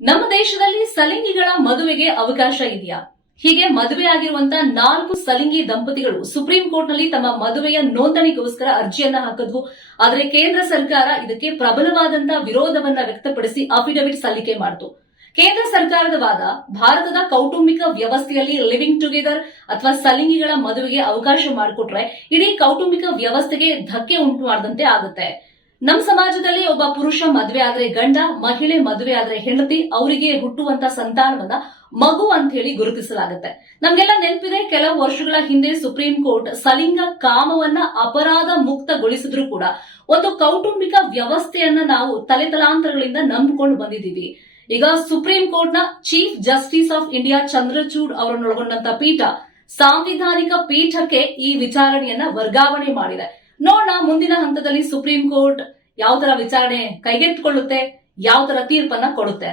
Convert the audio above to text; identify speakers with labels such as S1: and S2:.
S1: ನಮ್ಮ ದೇಶದಲ್ಲಿ ಸಲಿಂಗಿಗಳ ಮದುವೆಗೆ ಅವಕಾಶ ಇದೆಯಾ? ಹೀಗೆ ಮದುವೆ ಆಗಿರುವಂತಹ ನಾಲ್ಕು ಸಲಿಂಗಿ ದಂಪತಿಗಳು ಸುಪ್ರೀಂ ಕೋರ್ಟ್ನಲ್ಲಿ ತಮ್ಮ ಮದುವೆಯ ನೋಂದಣಿಗೋಸ್ಕರ ಅರ್ಜಿಯನ್ನ ಹಾಕಿದ್ವು. ಆದರೆ ಕೇಂದ್ರ ಸರ್ಕಾರ ಇದಕ್ಕೆ ಪ್ರಬಲವಾದಂತಹ ವಿರೋಧವನ್ನ ವ್ಯಕ್ತಪಡಿಸಿ ಅಫಿಡವಿಟ್ ಸಲ್ಲಿಕೆ ಮಾಡಿತು. ಕೇಂದ್ರ ಸರ್ಕಾರದ ವಾದ ಭಾರತದ ಕೌಟುಂಬಿಕ ವ್ಯವಸ್ಥೆಯಲ್ಲಿ ಲಿವಿಂಗ್ ಟುಗೆದರ್ ಅಥವಾ ಸಲಿಂಗಿಗಳ ಮದುವೆಗೆ ಅವಕಾಶ ಮಾಡಿಕೊಟ್ರೆ ಇಡೀ ಕೌಟುಂಬಿಕ ವ್ಯವಸ್ಥೆಗೆ ಧಕ್ಕೆ ಉಂಟು ಮಾಡದಂತೆ ಆಗುತ್ತೆ. ನಮ್ಮ ಸಮಾಜದಲ್ಲಿ ಒಬ್ಬ ಪುರುಷ ಮದುವೆ ಆದ್ರೆ ಗಂಡ, ಮಹಿಳೆ ಮದುವೆ ಆದ್ರೆ ಹೆಂಡತಿ, ಅವರಿಗೆ ಹುಟ್ಟುವಂತ ಸಂತಾನವನ್ನ ಮಗು ಅಂತ ಹೇಳಿ ಗುರುತಿಸಲಾಗುತ್ತೆ. ನಮ್ಗೆಲ್ಲ ನೆನಪಿದೆ, ಕೆಲವು ವರ್ಷಗಳ ಹಿಂದೆ ಸುಪ್ರೀಂ ಕೋರ್ಟ್ ಸಲಿಂಗ ಕಾಮವನ್ನ ಅಪರಾಧ ಮುಕ್ತಗೊಳಿಸಿದ್ರು ಕೂಡ ಒಂದು ಕೌಟುಂಬಿಕ ವ್ಯವಸ್ಥೆಯನ್ನ ನಾವು ತಲೆತಲಾಂತರಗಳಿಂದ ನಂಬಿಕೊಂಡು ಬಂದಿದ್ದೀವಿ. ಈಗ ಸುಪ್ರೀಂ ಕೋರ್ಟ್ನ chief justice of India Chandrachud ಅವರನ್ನೊಳಗೊಂಡಂತ ಪೀಠ ಸಾಂವಿಧಾನಿಕ ಪೀಠಕ್ಕೆ ಈ ವಿಚಾರಣೆಯನ್ನ ವರ್ಗಾವಣೆ ಮಾಡಿದೆ. ನೋಡೋಣ ಮುಂದಿನ ಹಂತದಲ್ಲಿ ಸುಪ್ರೀಂ ಕೋರ್ಟ್ ಯಾವ ತರ ವಿಚಾರಣೆ ಕೈಗೆತ್ತಿಕೊಳ್ಳುತ್ತೆ ಯಾವ ತರ ತೀರ್ಪನ್ನ ಕೊಡುತ್ತೆ.